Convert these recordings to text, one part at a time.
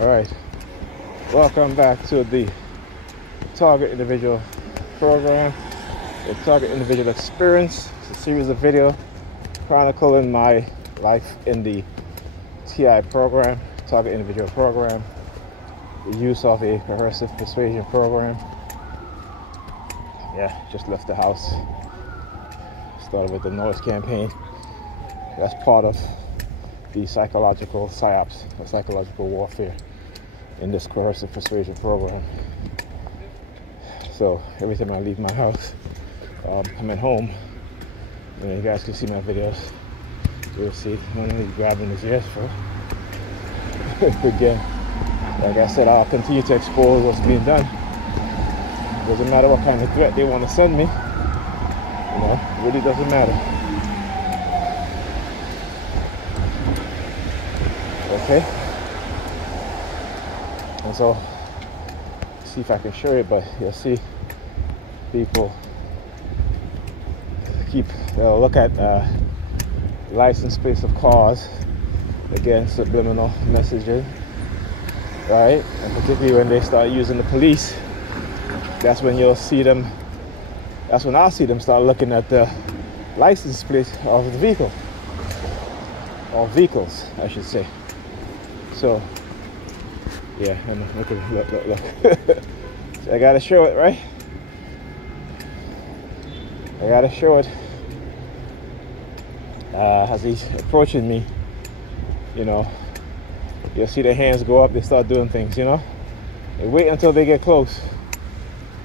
Alright, welcome back to the Target Individual Program, the Target Individual Experience. It's a series of videos chronicling my life in the TI program, Target Individual Program, the use of a Coercive Persuasion Program. Yeah, just left the house. Started with the noise campaign. That's part of the psychological psyops, or psychological warfare in this Coercive Persuasion Program. So every time I leave my house, coming home, you guys can see my videos. You'll see one of me grabbing his ears for. Again, like I said, I'll continue to expose what's being done. Doesn't matter what kind of threat they want to send me. You know, it really doesn't matter. Okay? And so, see if I can show you, but you'll see people they'll look at license plates of cars, again, subliminal messaging, right? And particularly when they start using the police, that's when you'll see them, that's when I'll see them start looking at the license plate of the vehicle, or vehicles, I should say. So, yeah, look. So I gotta show it, right? I gotta show it. As he's approaching me, you know, you'll see their hands go up, they start doing things, you know? They wait until they get close.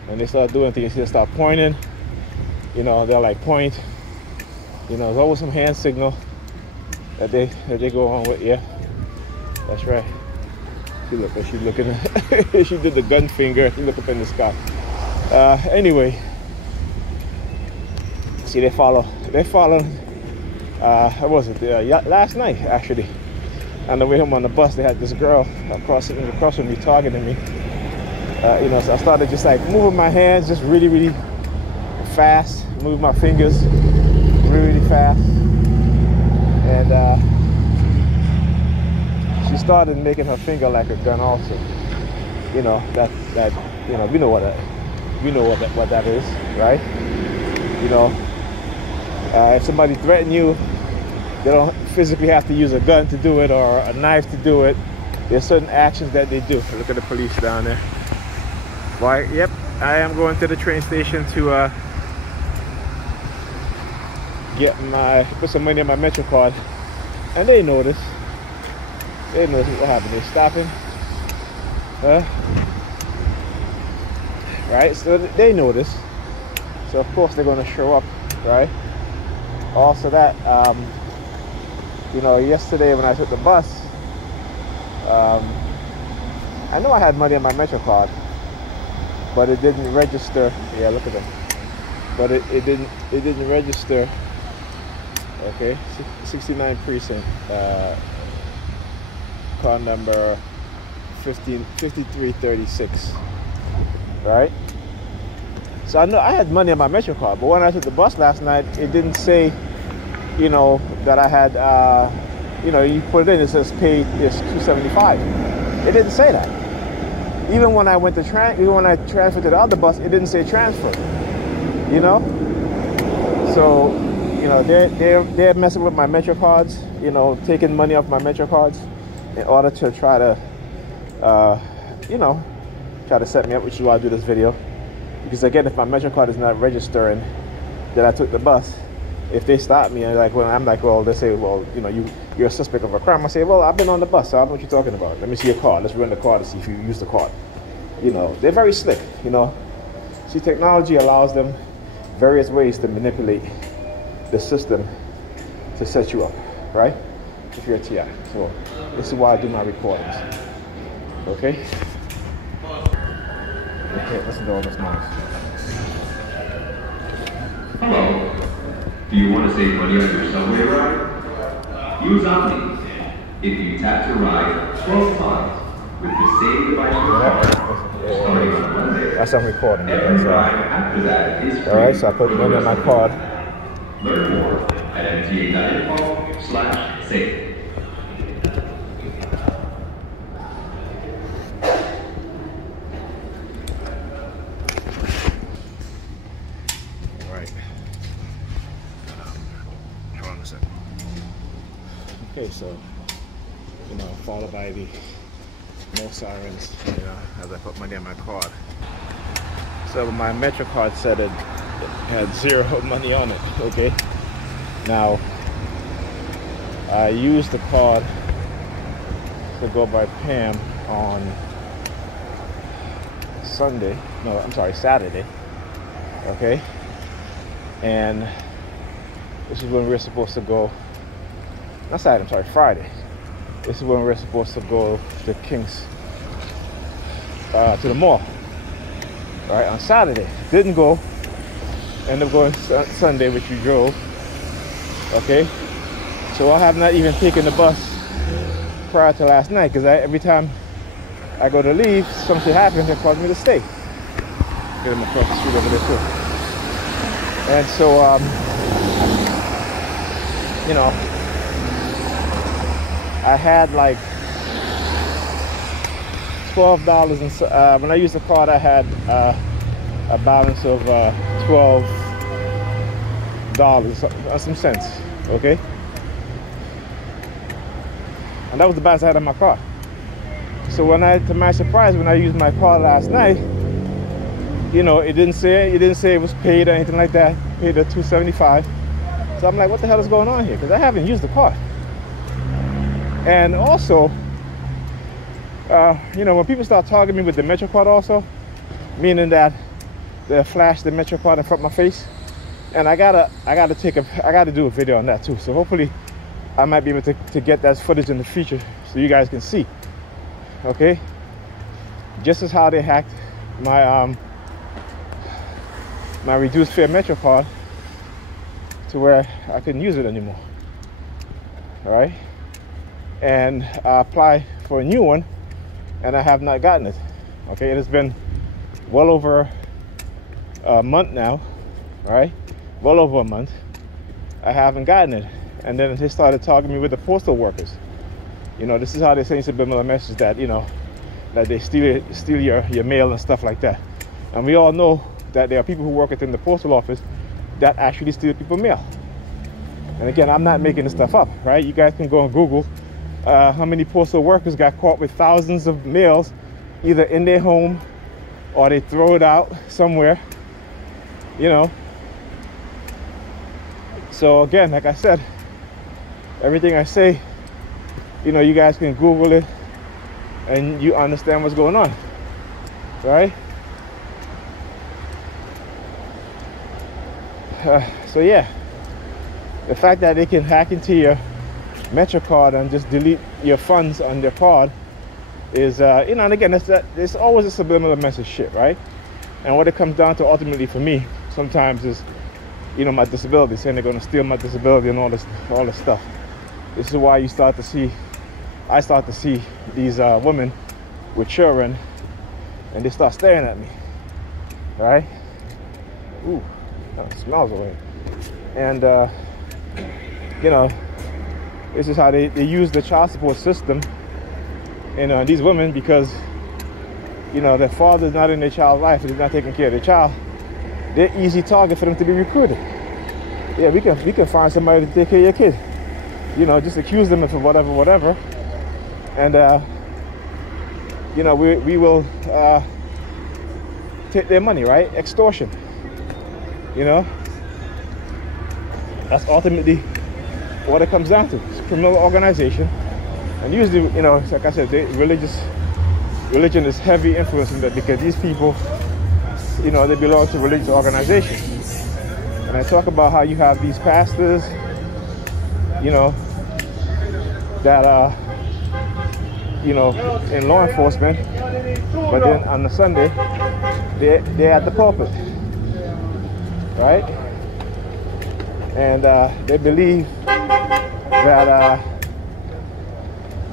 When they start doing things, they'll start pointing, you know, they'll like point. You know, there's always some hand signal that they go on with, yeah. That's right. See, look, she's looking at, she did the gun finger, she look up in the sky. Anyway, see, they follow, what was it, last night, actually. On the way home on the bus, they had this girl across from me targeting me. You know, so I started just like moving my hands just really, really fast, moving my fingers really, really fast. And she started making her finger like a gun also. You know, that you know, we know what that is, right? You know, if somebody threatens you, they don't physically have to use a gun to do it or a knife to do it. There's certain actions that they do. Look at the police down there. Right, yep, I am going to the train station to put some money on my Metro card. And they notice. They notice what happened. They're stopping. Right, so they notice. So of course they're going to show up, right? Also that, you know, yesterday when I took the bus, I know I had money on my Metro card, but it didn't register. Yeah, look at them. But it didn't register. Okay, 69 precinct, car number 5336. Right? So I know I had money on my Metro card, but when I took the bus last night, it didn't say, you know, that I had, you know, you put it in, it says pay this $275. It didn't say that. Even when I went to transferred to the other bus, it didn't say transfer. You know? So, you know, they're messing with my Metro cards, you know, taking money off my Metro cards in order to try to, you know, try to set me up, which is why I do this video. Because again, if my Metro card is not registering that I took the bus, if they stop me and I'm like, well, they say, well, you know, you're a suspect of a crime. I say, well, I've been on the bus, so I don't know what you're talking about. Let me see your card. Let's run the card to see if you use the card. You know, they're very slick, you know. See, technology allows them various ways to manipulate the system to set you up, right? If you're a TI. So this is why I do my recordings. Okay? Okay, listen to all this noise. Hello. Do you want to save money on your subway ride? Use Omni. If you tap to ride 12 times with the same device starting on Monday, that's I'm recording. Every ride after that is free. Alright, so I put money on my card. Learn more at mta.info/save. Okay, so, you know, followed by the no sirens, you know, as I put money on my card. So my Metro card said it had 0 money on it. Okay, now I used the card to go by Pam on Sunday. No, I'm sorry, Saturday. Okay, and this is when we're supposed to go. Not Saturday, I'm sorry, Friday. This is when we're supposed to go to King's, to the mall. All right, on Saturday. Didn't go. Ended up going Sunday, which we drove. Okay, so I have not even taken the bus prior to last night, because every time I go to leave, something happens and causes me to stay. Get them across the street over there too. And so, you know, I had like $12, and when I used the card, I had a balance of $12 some cents. Okay, and that was the balance I had on my car. So to my surprise, when I used my card last night, you know, it didn't say it was paid or anything like that. Paid at $2.75. So I'm like, what the hell is going on here? Because I haven't used the card. And also, you know, when people start targeting me with the Metro card also, meaning that they flash the Metro card in front of my face, and I gotta do a video on that too. So hopefully I might be able to get that footage in the future so you guys can see. Okay, just as how they hacked my my reduced fare Metro card to where I couldn't use it anymore. All right, and I applied for a new one, and I have not gotten it. Okay, it has been well over a month now, right? Well over a month. I haven't gotten it. And then they started talking to me with the postal workers. You know, this is how they send subliminal messages that, you know, that they steal your mail and stuff like that. And we all know that there are people who work within the postal office that actually steal people's mail. And again, I'm not making this stuff up, right? You guys can go on Google how many postal workers got caught with thousands of mails either in their home or they throw it out somewhere, you know. So again, like I said, everything I say, you know, you guys can Google it and you understand what's going on, right? So yeah, the fact that they can hack into your Metro card and just delete your funds on their card is, you know, and again, it's always a subliminal message shit, right? And what it comes down to ultimately for me sometimes is, you know, my disability, saying they're going to steal my disability and all this stuff. This is why I start to see these women with children, and they start staring at me, right? Ooh, that smells away. And you know, this is how they use the child support system, you know, and these women, because, you know, their father's not in their child's life, they're not taking care of their child, they're easy target for them to be recruited. Yeah, we can find somebody to take care of your kid. You know, just accuse them of whatever, and you know, we will take their money, right? Extortion. You know, that's ultimately what it comes down to. It's a criminal organization, and usually, you know, like I said, religion is heavy influence in that, because these people, you know, they belong to religious organizations. And I talk about how you have these pastors, you know, that are, you know, in law enforcement, but then on the Sunday, they're at the pulpit, right? And they believe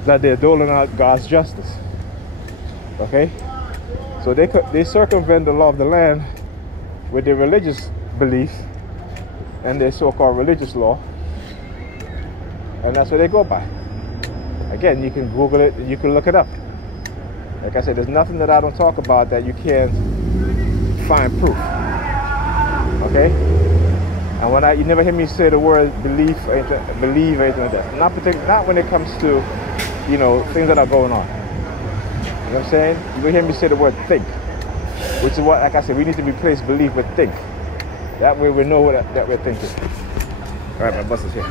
that they're doling out God's justice. Okay, so they circumvent the law of the land with their religious belief and their so-called religious law, and that's what they go by. Again, you can Google it, you can look it up. Like I said, there's nothing that I don't talk about that you can't find proof. Okay, And when you never hear me say the word believe or anything like that. Not when it comes to, you know, things that are going on. You know what I'm saying? You will hear me say the word think, which is what, like I said, we need to replace believe with think. That way we know that we're thinking. All right, my boss is here.